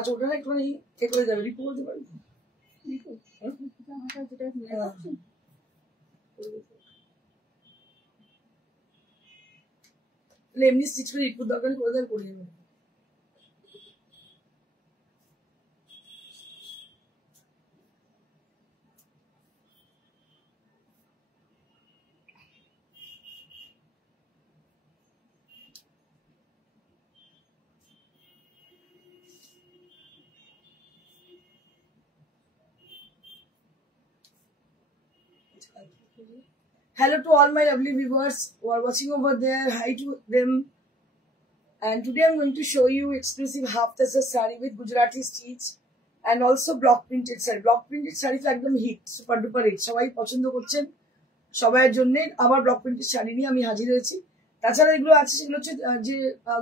আচ্ছা ওটা না একটুখানি এ করে যাবে, রিপু করতে পারি এমনি স্টিচ করে রিপুর দরকার করে দেয়, করে যাবে। Hello to all my lovely viewers who are watching over there. Hi to them. And today I'm going to show you exclusive half tassel saree with Gujarati stitch and also block printed saree. Block printed saree like them hit, super duper hit. সবাই পছন্দ করছেন, সবাইয়ের জন্য আবার block printed sari নিয়ে আমি হাজির হয়েছি। তাছাড়া এগুলো আছে সেগুলো হচ্ছে যে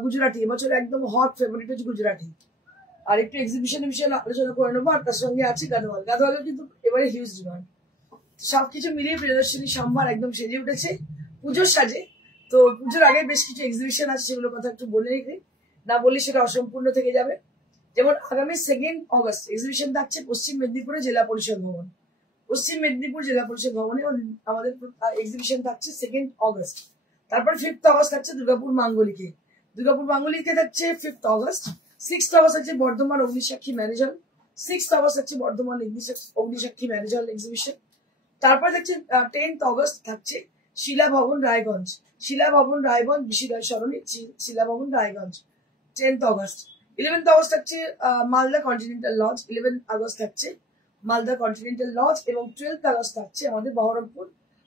গুজরাটি, এবছর একদম হট ফেভারিট হচ্ছে গুজরাটি। আর একটু এক্সিবিশনের বিষয়ে আলোচনা করে নেবো, আর তার সঙ্গে আছে গাদোয়াল। গাদোয়ালের কিন্তু এবারে হিউজ ডিমান্ড। সবকিছু মিলিয়ে প্রিয়দর্শিনী সম্ভার একদম সেজে উঠেছে পুজোর সাজে। তো পুজোর আগে বেশ কিছু এক্সিবিশন আছে, সেগুলোর কথা একটু বলে রেখে না বললে সেটা অসম্পূর্ণ থেকে যাবে। যেমন আগামী 2 অগস্ট এক্সিবিশন থাকছে পশ্চিম মেদিনীপুরে জেলা পরিষদ ভবন। পশ্চিম মেদিনীপুর জেলা পরিষদ ভবনে আমাদের এক্সিবিশন থাকছে 2 অগস্ট। তারপর 5 অগস্ট থাকছে দুর্গাপুর মাঙ্গলিকে। দুর্গাপুর মাঙ্গলিকে থাকছে 5 অগস্ট। 6 অগস্ট হচ্ছে বর্ধমান অগ্নিসাক্ষী ম্যারেজ হল। 6 অগস্ট হচ্ছে বর্ধমান অগ্নিসাক্ষী ম্যারেজ হল এক্সিবিশন। তারপর দেখছে 10 অগস্ট থাকছে শিলা ভবন রায়গঞ্জ। শিলা ভবন রায়গঞ্জ বিশিদয় সরণি শিলা ভবন রায়গঞ্জ 10 অগস্ট। 11 অগস্ট থাকছে মালদা কন্টিনেন্টাল লজ। 11 আগস্ট থাকছে মালদা কন্টিনেন্টাল লজ এবং 12 আগস্ট থাকছে আমাদের বহরমপুর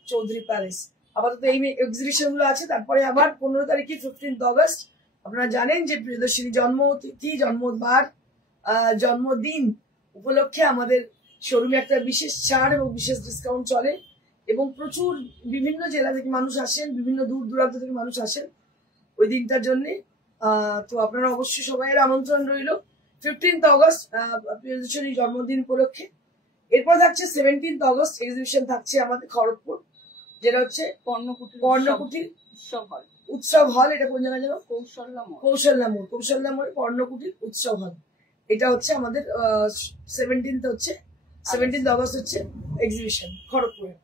চৌধুরী প্যালেস। আপাতত এই এক্সিবিশন গুলো আছে। তারপরে আবার 15 তারিখে 15 অগস্ট আপনারা জানেন যে প্রিয়দর্শিনী জন্মতিথি, জন্মবার, জন্মদিন উপলক্ষে আমাদের শোরুমে একটা বিশেষ ছাড় এবং বিশেষ ডিসকাউন্ট চলে এবং প্রচুর বিভিন্ন জেলা থেকে মানুষ আসেন, বিভিন্ন দূর দূরান্ত থেকে মানুষ আসেন ওই দিনটার জন্য। তো আপনারা অবশ্যই সবাইয়ের আমন্ত্রণ রইল 15 অগস্ট প্রিয়দর্শিনীর জন্মদিন উপলক্ষে। এরপর থাকছে 17 অগস্ট এক্সিবিশন থাকছে আমাদের খড়গপুর, যেটা হচ্ছে পর্ণকুটির উৎসব হল। এটা কোন জায়গায় যেন? কৌশল্যা মোড় পর্ণকুটির উৎসব হল। এটা হচ্ছে আমাদের 17 অগস্ট হচ্ছে এক্সিবিশন খড়গপুরে।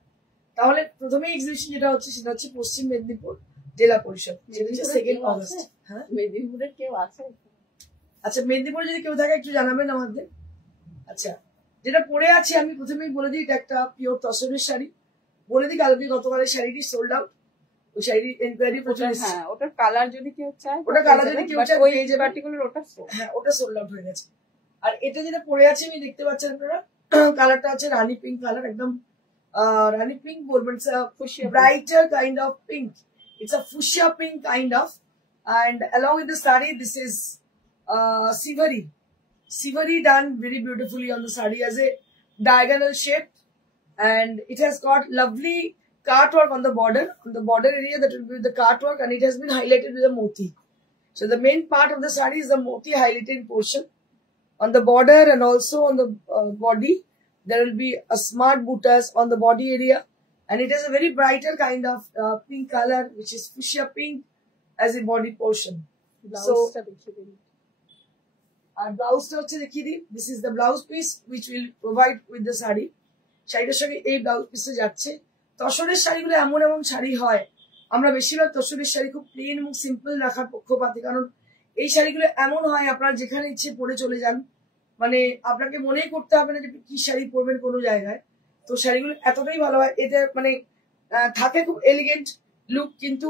তাহলে প্রথমেই এক্সিবিশন যেটা হচ্ছে সেটা হচ্ছে পশ্চিম মেদিনীপুর জেলা পরিষদ, যেটা হচ্ছে 2 অগস্ট। হ্যাঁ, মেদিনীপুরের কেউ আছে? আচ্ছা, মেদিনীপুরে যদি কেউ থাকে একটু জানাবেন আমাদের। আচ্ছা, যেটা পরে আছে আমি প্রথমেই বলে দিই, এটা একটা পিওর তসরের শাড়ি। বলে দিই কালকে গতকালের শাড়িটি সোল্ড আউট। ওই শাড়ির এনকোয়ারি প্রচুর। হ্যাঁ, ওটার কালার যদি কেউ চায়, ওই যে পার্টিকুলার ওটা, হ্যাঁ ওটা সোল্ড আউট হয়ে গেছে। আর এটা যেটা পরে আছে আমি দেখতে পাচ্ছেন আপনারা, কালারটা আছে রানী পিঙ্ক কালার, একদম রানী পিঙ্ক বলবেন, brighter kind of pink. It's a fuchsia pink kind of, and along with the saree this is Siveri done very beautifully on the saree as a diagonal shape, and it has got lovely cart work on the border area. That will be the cart work, and it has been highlighted with a moti. So the main part of the saree is the moti highlighted portion on the border, and also on the body there will be a smart buttas on the body area, and it has a very brighter kind of pink color, which is fuchsia pink as a body portion. So our blouse হচ্ছে দেখিয়ে দিই। This is the blouse piece which will provide with the saree. শাড়িটার সঙ্গে এই ব্লাউজ পিসে যাচ্ছে। তসরের শাড়িগুলো এমন এমন শাড়ি হয়, আমরা বেশিরভাগ তসরের শাড়ি খুব প্লেন এবং সিম্পল রাখার পক্ষপাতী, কারণ এই শাড়িগুলো এমন হয় আপনার যেখানে ইচ্ছে পরে চলে যান, মানে আপনাকে মনেই করতে হবে না যে কি শাড়ি পরবেন কোনো জায়গায়। তো শাড়িগুলো এতটাই ভালো হয়, এতে মানে থাকে খুব এলিগেন্ট লুক, কিন্তু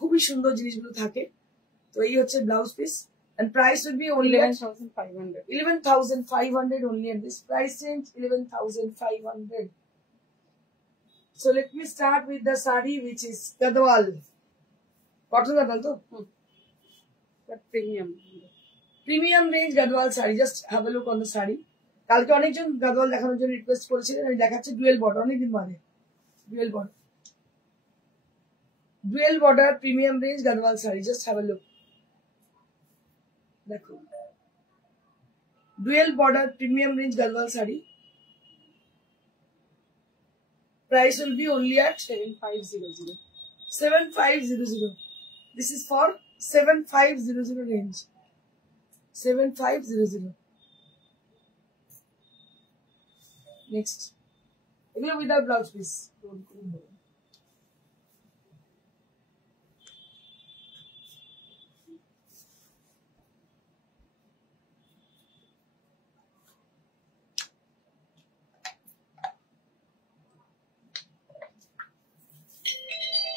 খুবই সুন্দর জিনিসগুলো থাকে। তো এই হচ্ছে blouse piece, and price would be only 11,500 only at this price range, 11,500. So let me start with the saree, which is Gadwal. Cotton Gadwal to? But premium range Gadwal saree. Just have a look on the saree. কালকে অনেকজন গাদওয়াল দেখানোর জন্য রিকোয়েস্ট করেছিলেন, আমি দেখাচ্ছি dual border, অনেকদিন বাদে dual border premium range Gadwal sari. Just have a look, দেখো dual border premium range Gadwal sari. Price will be only at 7500. 7500. This is for 7500 range. 7500. Next. এগুলো without blouse piece.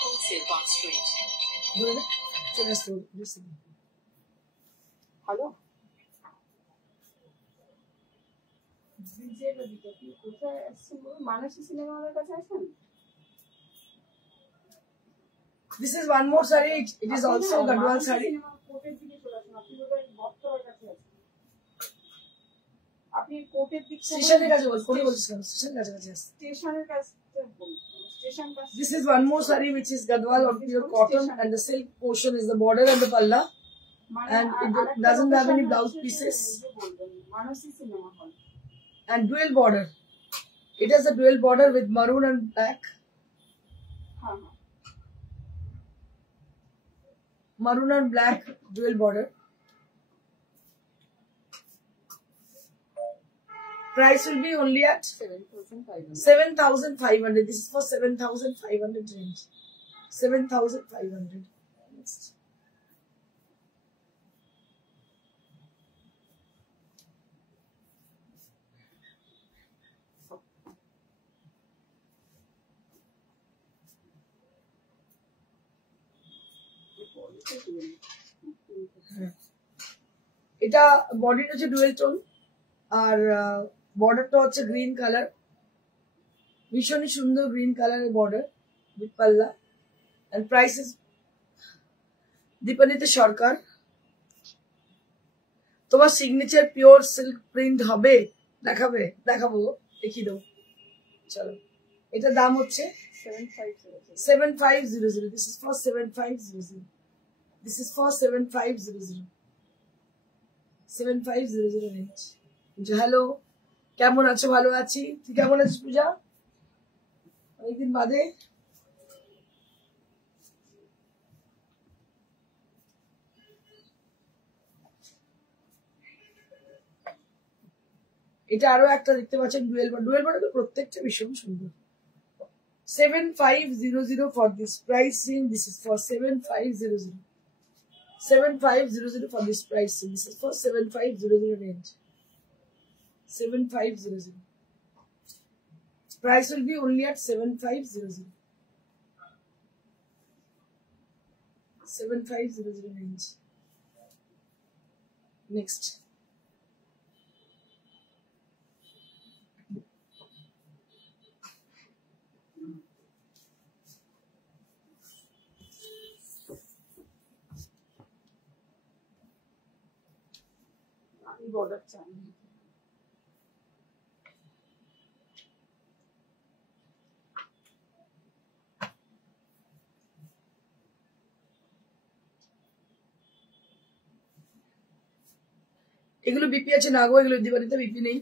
Wholesale Box Street. Hello কোথায় আসছেন মানসী সিনেমা হলের কাছে আসেন This is one more saree. It is also Gadwal saree. কোটের দিকে চলে আসুন আপনি বোধহয় বটতলার কাছে আছেন আপনি কোটের দিক স্টেশনের কাছে বল কোটে বলছিস কেন স্টেশনের কাছে স্টেশনের কাছে স্টেশন কাছে This is one more saree which is Gadwal on pure cotton and the silk portion is the border and the palla and it doesn't have any blouse pieces Manasi cinema hall and dual border. It has a dual border with maroon and black. হ্যাঁ Maroon and black dual border. Price will be only at 7,500. This is for 7,500 range. 7,500. Next. এটা বডিটা হচ্ছে dual tone আর বর্ডারটা হচ্ছে green colour ভীষণই সুন্দর গ্রিন কালারের border with পাল্লা এন্ড প্রাইস ইজ দীপানিতা সরকার তোমার সিগনেচার পিওর সিল্ক প্রিন্ট হবে দেখাবো দেখিয়ে দাও চলো এটার দাম হচ্ছে 7500 This is for 7500 This is for 7500 7500 range hello কেমন আছো ভালো আছি তুই কেমন আছিস পূজা অনেকদিন বাদে এটা আরো একটা দেখতে পাচ্ছেন ডুয়েল বর্ডার তো প্রত্যেকটা ভীষণ সুন্দর 7500 for this pricing. This is for 7500 7500 for this pricing. This is for 7500 range 7500 price will be only at 7500 7500 range. Next. Border চান এগুলো বিপি আছে না গো এগুলো দিবানিতে বিপি নেই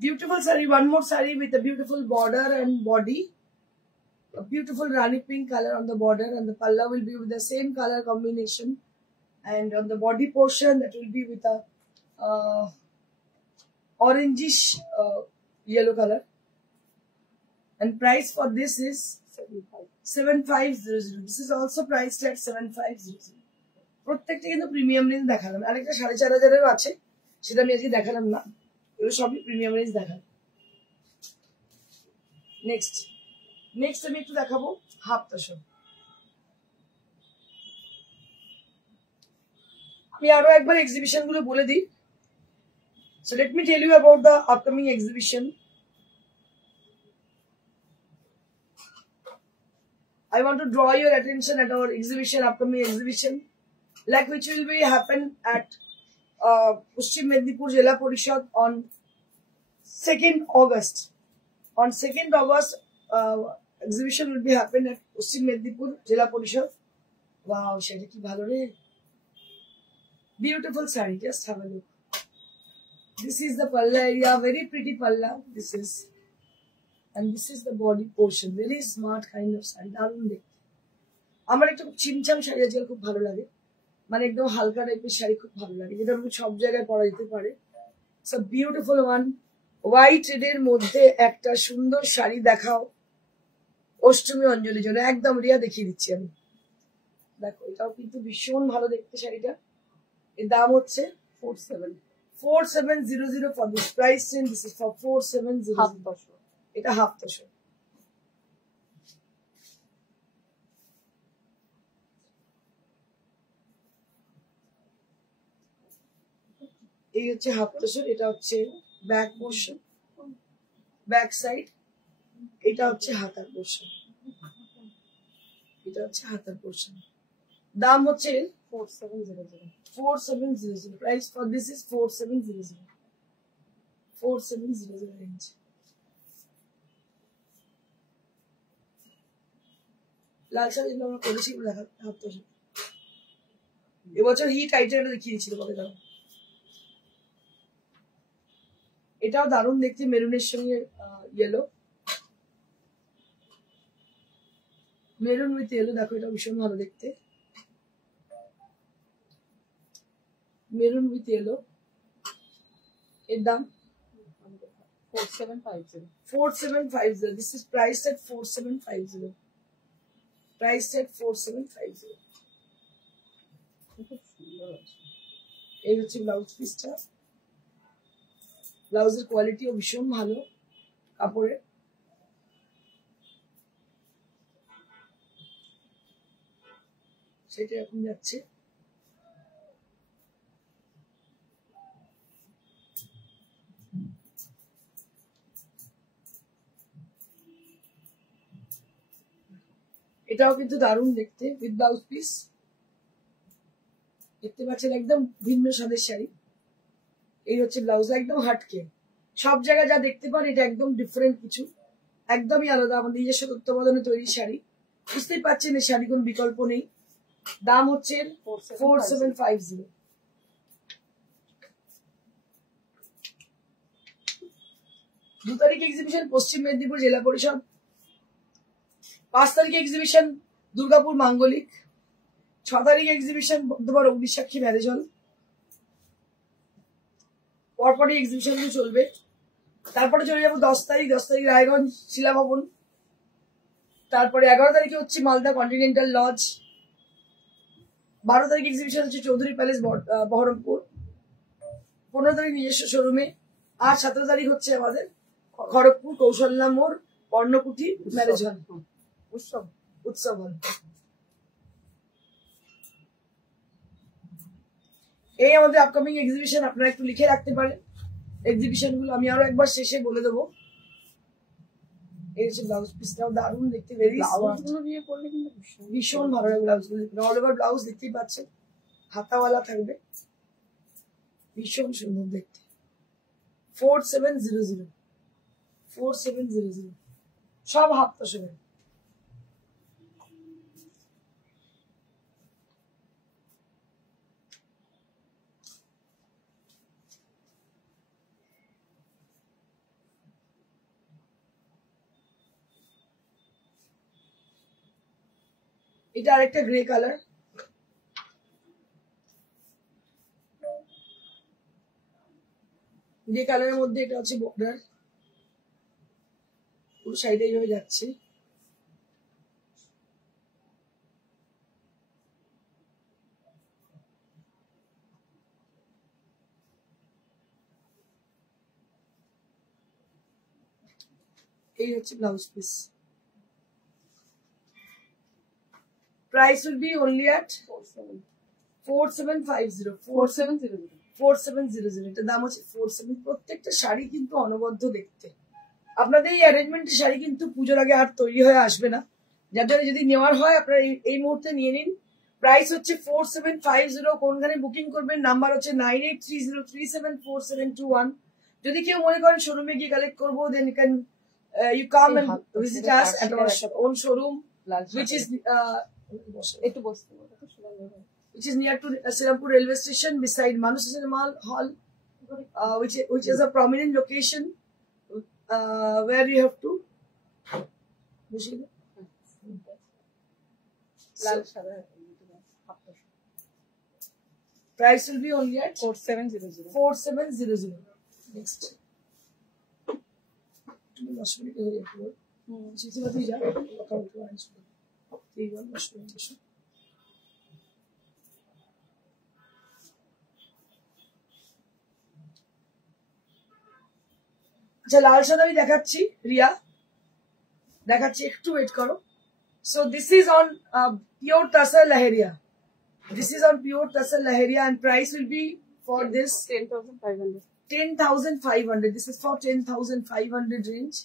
beautiful saree one more saree with a beautiful border and body a beautiful rani pink color on the border and the palla will be with the same color combination and on the body portion that will be with a orangish yellow color and price for this is 7500 this is also priced at 7500 প্রত্যেকটা কিন্তু premium range দেখালাম আরেকটা 4500 এর আছে সেটা আমি আজকে দেখালাম না এগুলো সবই প্রিমিয়াম রেঞ্জ দেখালাম নেক্সট আমি একটু দেখাবো হাফ তাসো আমি আরো একবার এক্সিবিশন গুলো বলে দিই so let me tell you about the upcoming exhibition I want to draw your attention at our upcoming exhibition like which will be happen at Paschim Medinipur Jila Parishad on 2nd August. On 2nd August, exhibition will be happen at Paschim Medinipur Jila Parishad. Wow, shade ki bhalo re. Beautiful saree, just have a look. This is the palla area, very pretty palla. This is, and this is the body portion. Very smart kind of saree. Darun dekhte. Amar ekটু chimcham শাড়ি আজকাল খুব ভালো লাগে মানে একদম হালকা টাইপের শাড়ি খুব ভালো লাগে যেটা সব জায়গায় পরা যেতে পারে it's a beautiful one white রেডের মধ্যে একটা সুন্দর শাড়ি দেখাও অষ্টমী অঞ্জলির জন্য। একদম রিয়া দেখিয়ে দিচ্ছি আমি। দেখো এটাও কিন্তু ভীষণ ভালো দেখতে শাড়িটা। এর দাম হচ্ছে 4700 for this price range. This is for 4700. এটা হাফ তসর। এই হচ্ছে হাফ তসর। এটা হচ্ছে ব্যাক পোর্শন, ব্যাক সাইড। এটা হচ্ছে হাতার পোর্শন, এটা হচ্ছে হাতার পোর্শন। দাম হচ্ছে 4700. Price for this is 4700. 4700 range. লাল শাড়ি আমরা করেছি দেখা হাফ তসর। এবছর হিট আইটেম দেখিয়ে দিচ্ছিল কবে দাম। এটাও দারুণ দেখতে, মেরুনের সঙ্গে ইয়েলো, মেরুন উইথ ইয়েলো। দেখো এটা ভীষণ ভালো দেখতে, মেরুন উইথ ইয়েলো। এর দাম 4750. This is priced at 4750. Priced at 4750. এই হচ্ছে ব্লাউজ পিসটা। ব্লাউজের কোয়ালিটিও ভীষণ ভালো কাপড়ের। সেটা এখন যাচ্ছে। এটাও কিন্তু দারুণ দেখতে উইথ ব্লাউজ পিস। দেখতে পাচ্ছেন একদম ভিন্ন স্বাদের শাড়ি। এই হচ্ছে ব্লাউজ, একদম হাটকে। সব জায়গায় যা দেখতে পান এটা একদম ডিফারেন্ট কিছু, একদমই আলাদা। আমাদের নিজস্ব তত্ত্বাবধানে তৈরি শাড়ি, বুঝতেই পারছেন এই শাড়ি কোন বিকল্প নেই। দাম হচ্ছে 4750। 2 তারিখ এক্সিবিশন পশ্চিম মেদিনীপুর জেলা পরিষদ, 5 তারিখে এক্সিবিশন দুর্গাপুর মাঙ্গলিক, 6 তারিখে এক্সিবিশন বর্ধমান অগ্নিসাক্ষী ম্যারেজ হল। পরপরই এক্সিবিশন গুলো চলবে। তারপরে চলে যাবো 10 তারিখ রায়গঞ্জ শিলা ভবন। তারপরে 11 তারিখে হচ্ছে মালদা কন্টিনেন্টাল লজ। 12 তারিখ এক্সিবিশন হচ্ছে চৌধুরী প্যালেস বহরমপুর। 15 তারিখ নিজস্ব শোরুমে। আর 17 তারিখ হচ্ছে আমাদের খড়গপুর কৌশল্যা মোড় পর্ণকুঠি ম্যারেজ হল উৎসব হল। এই আমাদের আপকামিং এক্সিবিশন। আপনারা একটু লিখে রাখতে পারেন এক্সিবিশন গুলো, আমি আরো একবার শেষে বলে দেবো। এই হচ্ছে ব্লাউজ পিসটাও দারুণ দেখতে, ভীষণ ভালো লাগে ব্লাউজ গুলো। অল ওভার ব্লাউজ দেখতেই পাচ্ছেন, হাতাওয়ালা থাকবে, ভীষণ সুন্দর দেখতে। 4700 সব হাফ তসরের। এটা আরেকটা গ্রে কালার। গ্রে কালারের মধ্যে এটা হচ্ছে বর্ডার, পুরো সাইডে এইভাবে যাচ্ছে। এই হচ্ছে blouse piece. Price will be only at 4750. 4700 এটা দাম হচ্ছে 47। প্রত্যেকটা শাড়ি কিন্তু অনবদ্য দেখতে। আপনাদের এই অ্যারেঞ্জমেন্টের শাড়ি কিন্তু পুজোর আগে আর তৈরি হয়ে আসবে না। যাদের যদি নেওয়ার হয় আপনারা এই মুহূর্তে নিয়ে নিন। প্রাইস হচ্ছে 4750। কোনখানে বুকিং করবেন? নাম্বার হচ্ছে 9830374721। যদি কেউ মনে করেন শোরুমে গিয়ে কালেক্ট করবো, দেন you come and visit us at our own showroom, which is which is near to Sirampur railway station beside Manu Cinema Hall, which is a prominent location where you have to price will be only at 4700. Next একটু 10 মিনিট হয়ে যাবে পুরো চিচিবাতি যা কথা বলতে পারিস এইবার 10 মিনিট বসে আচ্ছা লাল সাদা আমি দেখাচ্ছি রিয়া দেখাচ্ছি একটু ওয়েট করো so this is on pure Tussar Leheriya this is on pure tassel laheria and price will be for this 10,500. 10,500. This is for 10,500 range.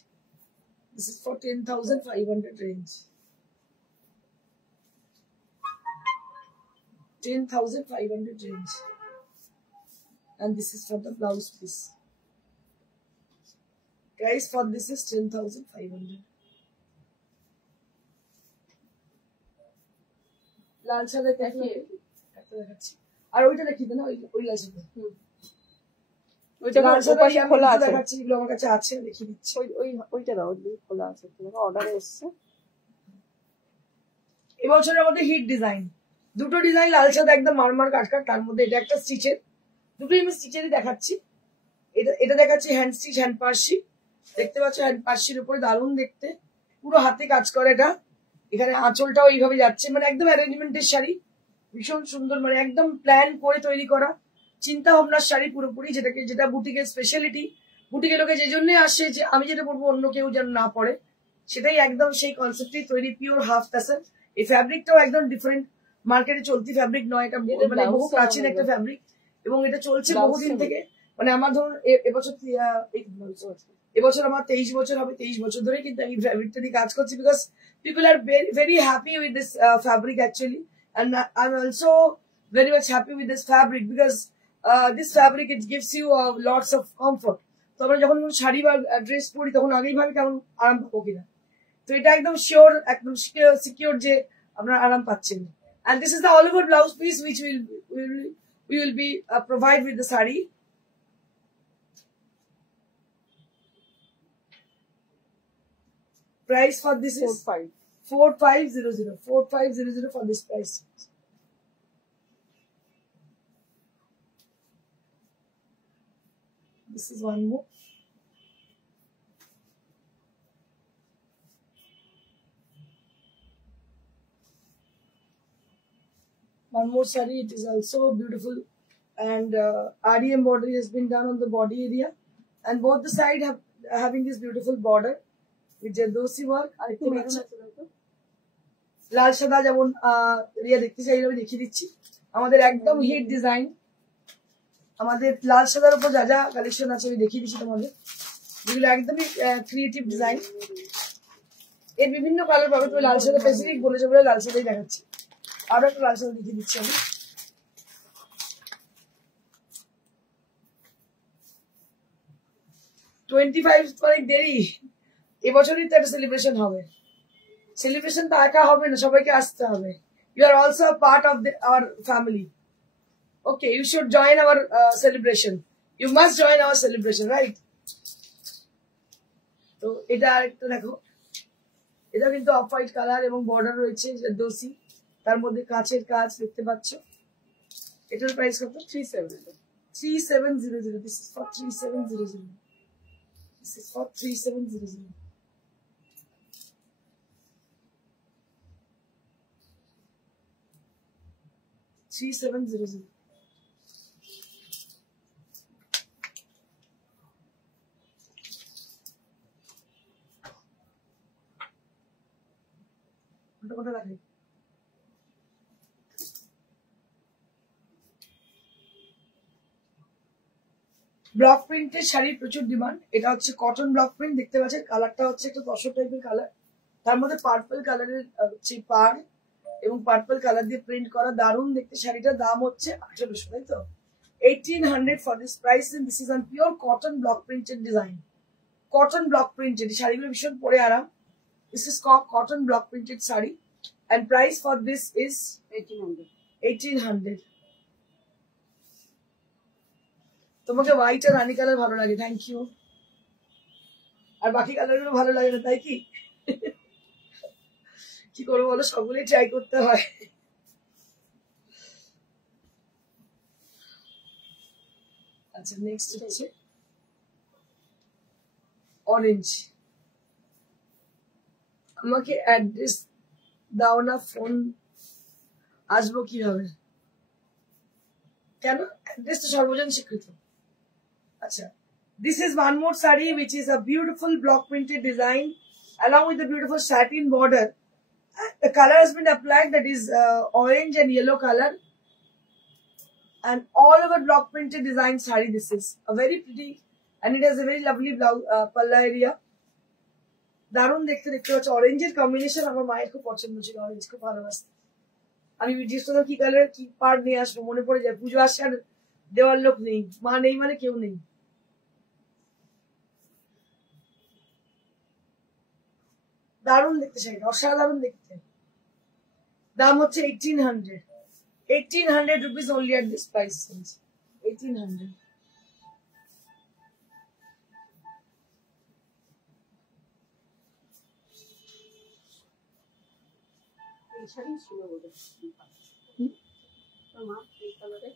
This is for 10,500 range. 10,500 range. And this is for the blouse piece. Price for this is 10,500. লাল সাদা দেখাচ্ছি আর ওইটা দেখিয়ে দেন ওই লাল সাদা ওইটা লাল সাদা খোলা আছে দেখাচ্ছি এগুলো আমার কাছে আছে দেখিয়ে দিচ্ছি ওইটা দাও খোলা আছে তোমার অর্ডারে এসেছে এবছরের মধ্যে হিট ডিজাইন দুটো ডিজাইন লাল সাদা একদম মারমার কাটকাট তার মধ্যে এটা একটা স্টিচের দুটোই আমি স্টিচেরই দেখাচ্ছি এটা দেখাচ্ছি হ্যান্ড স্টিচ হ্যান্ড পার্সি দেখতে পাচ্ছ হ্যান্ড পার্সির উপরে দারুণ দেখতে পুরো হাতে কাজ করে এটা এখানে আঁচলটাও এইভাবে যাচ্ছে মানে একদম অ্যারেঞ্জমেন্টের শাড়ি ভীষণ সুন্দর মানে একদম প্ল্যান করে তৈরি করা চিন্তা ভাবনার শাড়ি পুরোপুরি যেটা বুটিকের স্পেশালিটি বুটিকের লোকে যে জন্য আসে যে আমি যেটা পরবো অন্য কেউ যেন না পরে সেটাই একদম সেই কনসেপ্টই তৈরি পিওর হাফ তাসার এই ফ্যাব্রিকটাও একদম ডিফারেন্ট মার্কেটে চলতি ফ্যাব্রিক নয় এটা মানে বহু প্রাচীন একটা ফ্যাব্রিক এবং এটা চলছে বহুদিন থেকে মানে আমার ধরুন এবছর আমার 23 বছর হবে 23 বছর ধরে কিন্তু আমি ফ্যাব্রিকটা নিয়ে কাজ করছি because people are very happy with this fabric actually and I'm also very much happy with this fabric because this fabric it gives you lots of comfort তো আমরা যখন কোনো শাড়ি বা ড্রেস পরি তখন আগেই ভাবি কেমন আরাম পাবো কিনা তো এটা একদম শিওর একদম সিকিউর যে আপনারা আরাম পাচ্ছেন and this is the all over blouse piece which we will be provide with the sari price for this is 4500 4500 for this price this is one more saree it is also beautiful and RD embroidery has been done on the body area and both the side having this beautiful border with Jardosi work আর একটু লাল সাদা যেমন রিয়া দেখতে চাইলে দেখিয়ে দিচ্ছি আমাদের একদম hit design আমাদের লাল সাদার উপর যা যা কালেকশন আছে আমি দেখিয়ে দিচ্ছি তোমাদের যেগুলো একদমই ক্রিয়েটিভ ডিজাইন এর বিভিন্ন কালার পাবে তুমি লাল সাদা স্পেসিফিক বলেছো বলে লাল সাদাই দেখাচ্ছি আরো একটা লাল সাদা দেখিয়ে দিচ্ছি আমি 25 অনেক দেরি এবছরই তো একটা সেলিব্রেশন হবে সেলিব্রেশন তো একা হবে না সবাইকে আসতে হবে you are also a part of our family okay you should join our celebration you must join our celebration right তো এটা আরেকটা দেখো এটা কিন্তু অফ হোয়াইট কালার এবং বর্ডার রয়েছে দোসি তার মধ্যে কাচের কাজ দেখতে পাচ্ছ এটার প্রাইস কত 3700 this is for 3700 this is for 3700 3700 কোনটা দেখাই ব্লক প্রিন্টের শাড়ির প্রচুর ডিমান্ড এটা হচ্ছে কটন ব্লক প্রিন্ট দেখতে পাচ্ছেন কালারটা হচ্ছে একটা তসর টাইপের কালার তার মধ্যে পার্পল কালারের হচ্ছে পার এবং পার্পল কালার দিয়ে প্রিন্ট করা দারুণ দেখতে শাড়িটার দাম হচ্ছে 1800 তাই তো 1800 for this price and this is on pure cotton block printed design cotton block printed শাড়িগুলো ভীষণ পরে আরাম this is cotton block printed sari and price for this is 1800 তোমাকে হোয়াইট আর রানী কালার ভালো লাগে থ্যাংক ইউ আর বাকি কালারগুলো ভালো লাগে না তাই কি কি করবো বলো সবগুলোই ট্রাই করতে হয় আচ্ছা নেক্সট হচ্ছে অরেঞ্জ আমাকে অ্যাড্রেস দাও না, ফোন আসবো কিভাবে? কেন? অ্যাড্রেস তো সর্বজন স্বীকৃত। আচ্ছা, this is one more saree which is a beautiful block printed design along with the beautiful satin border. The color has been applied, that is orange and yellow color, and all over block printed design saree. This is a very pretty and it has a very lovely blouse, palla area. দারুণ দেখতে দেখতে পাচ্ছি। অরেঞ্জের কম্বিনেশন আমার মায়ের খুব পছন্দ ছিল, অরেঞ্জ খুব ভালোবাসত। আমি জিজ্ঞেস করতাম কি কালার কি পাড় নিয়ে আসবো, মনে পড়ে যায় পুজো আসে আর দেওয়ার লোক নেই, মা নেই মানে কেউ নেই। দারুণ দেখতে শাড়িটা, অসাধারণ দেখতে। দাম হচ্ছে 1800 1800 rupees only at this price range, 1800। এই শাড়ি ছিল ওদের মা এই কালারে।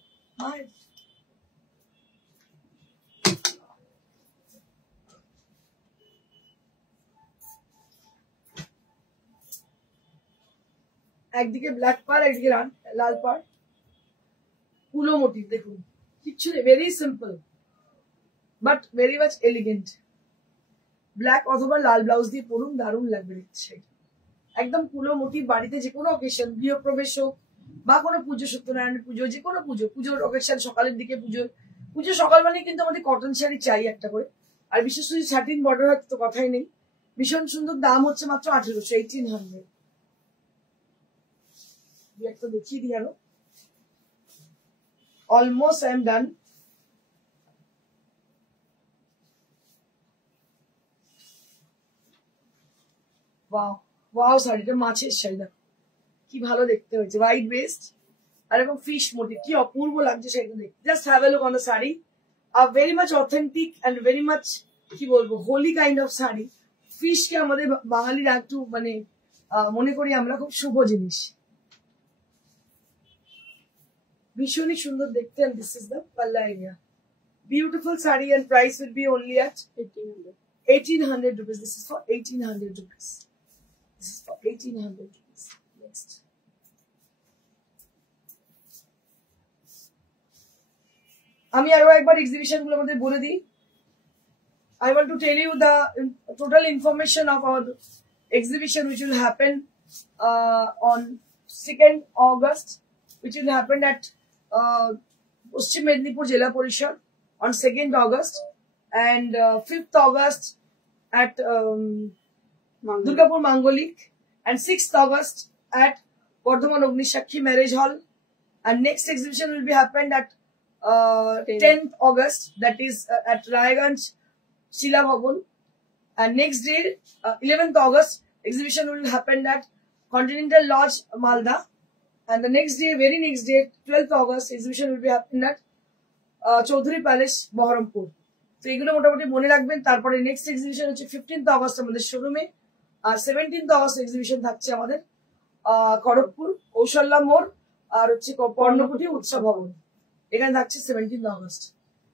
একদিকে ব্ল্যাক পার, একদিকে লাল পার, পুলো মোটিভ। দেখুন কিচ্ছু নেই, very simple but very much elegant. Black অথবা লাল ব্লাউজ দিয়ে পরুন, দারুণ লাগবে দেখতে। একদম পুলো মোটিভ। বাড়িতে যে কোনো অকেশন, গৃহপ্রবেশ হোক বা কোনো পুজো, সত্যনারায়ণ পুজো, যে কোনো পুজোর অকেশন, সকালের দিকে পুজো সকাল মানে কিন্তু আমাদের কটন শাড়ি চাই একটা করে, আর বিশেষ করে স্যাটিন বর্ডার হয়তো তো কথাই নেই। ভীষণ সুন্দর। দাম হচ্ছে মাত্র 1800, 1800। একটা দেখিয়ে দিই আরো। Almost I am done. Wow wow, শাড়িটা মাছের শাড়ি, দেখো কি ভালো দেখতে হয়েছে। হোয়াইট বেস্ট আর এরকম ফিশ মোটিভ, কি অপূর্ব লাগছে শাড়িটা দেখতে। Just have a look on the sari. Very much authentic and very much কি বলবো, হোলি কাইন্ড অফ শাড়ি। ফিশকে আমাদের বাঙালিরা একটু মানে মনে করি আমরা খুব শুভ জিনিস। ভীষণই সুন্দর দেখতে। and this is the palla area. Beautiful saree and price will be only at 1800 rupees. This is for 1800 rupees. This is for 1800 rupees. Next. আমি আরো একবার এক্সিবিশন গুলো আমাদের বলে দিই। I want to tell you the total information of our exhibition which will happen on 2nd August, which will happen at Paschim Mednipur Jila Parishad on 2nd August, and 5th August at Durgapur Mangolik, and 6th August at Bardhaman Ognishakhi Marriage Hall. And next exhibition will be happened at 10th August, that is at Raiganj Shila Bhavan. And next day, 11th August, exhibition will happen at Continental Lodge Malda. And the next day, very next day, 12th August, exhibition will be happening at Chaudhary Palace, Baharampur. So, এগুলো মোটামুটি মনে রাখবেন। তারপরে next exhibition হচ্ছে 15th August আমাদের শোরুমে, আর 17th August exhibition থাকছে আমাদের খড়গপুর কৌশল্যা মোড় আর হচ্ছে পর্ণকুটি উৎসব ভবন, এখানে থাকছে 17th August।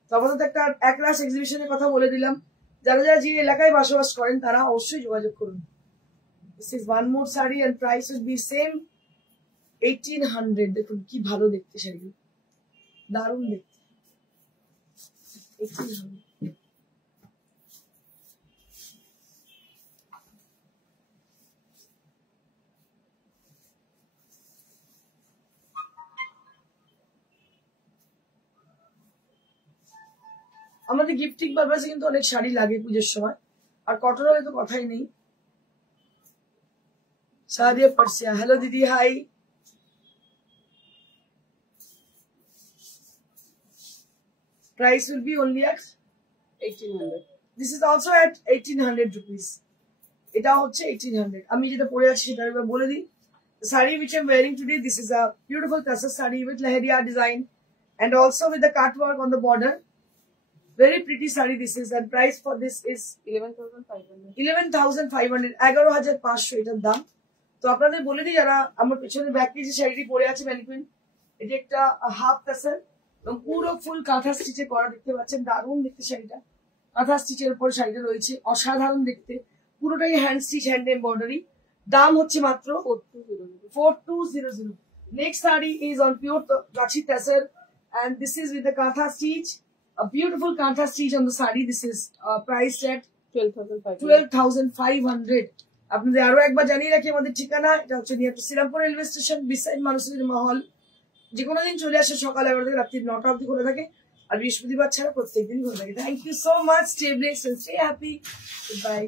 তো আপাতত একটা একরাশ এক্সিবিশনের কথা বলে দিলাম। যারা যারা যে এলাকায় বসবাস করেন তারা অবশ্যই যোগাযোগ করুন। This is one more saree and price will be same, 1800। দেখুন কি ভালো দেখতে শাড়ি, দারুণ দেখতে। 1800। আমাদের গিফটিং পারপাসে কিন্তু অনেক শাড়ি লাগে পুজোর সময়, আর কটন হলে তো কথাই নেই। সাদিয়া পারসিয়া, হ্যালো দিদি, high. Price will be only at 1800. This is also at 1800 rupees. এটা হচ্ছে 1800। আমি যেটা পরে আছি সেটা একবার বলে দিই। The saree which I'm wearing today, this is a beautiful tassel saree with Lahariya design and also with the cut work on the border. Very pretty saree this is, and price for this is 11,500. 11,500, 11,500 এটার দাম। তো আপনাদের বলে দিই, যারা আমার পেছনে ব্যাক পেজে শাড়িটি পরে আছে ম্যানিকুইন, এটা একটা হাফ টাসেল এবং পুরো ফুল কাঁথা স্টিচে করা, দেখতে পাচ্ছেন দারুণ দেখতে শাড়িটা। কাঁথা স্টিচের উপর শাড়িটা রয়েছে, অসাধারণ দেখতে, পুরোটাই হ্যান্ড স্টিচ, হ্যান্ড এমব্রয়ডারি। দাম হচ্ছে মাত্র 4200 4200. Next saree is on pure Gachi Tassar, and this is with the Kantha stitch, a beautiful Kantha stitch on the saree. This is priced at 12,500. আপনাদের আরো একবার জানিয়ে রাখি আমাদের ঠিকানা, এটা হচ্ছে near to Srirampur railway station, beside মানুষের মহল। যে কোনো দিন চলে আসে, সকাল 11 থেকে রাত্রি 9টা অবধি খোলা থাকে, আর বৃহস্পতিবার ছাড়া প্রত্যেকদিন খোলা থাকে। Thank you so much, stay blessed and stay happy, by.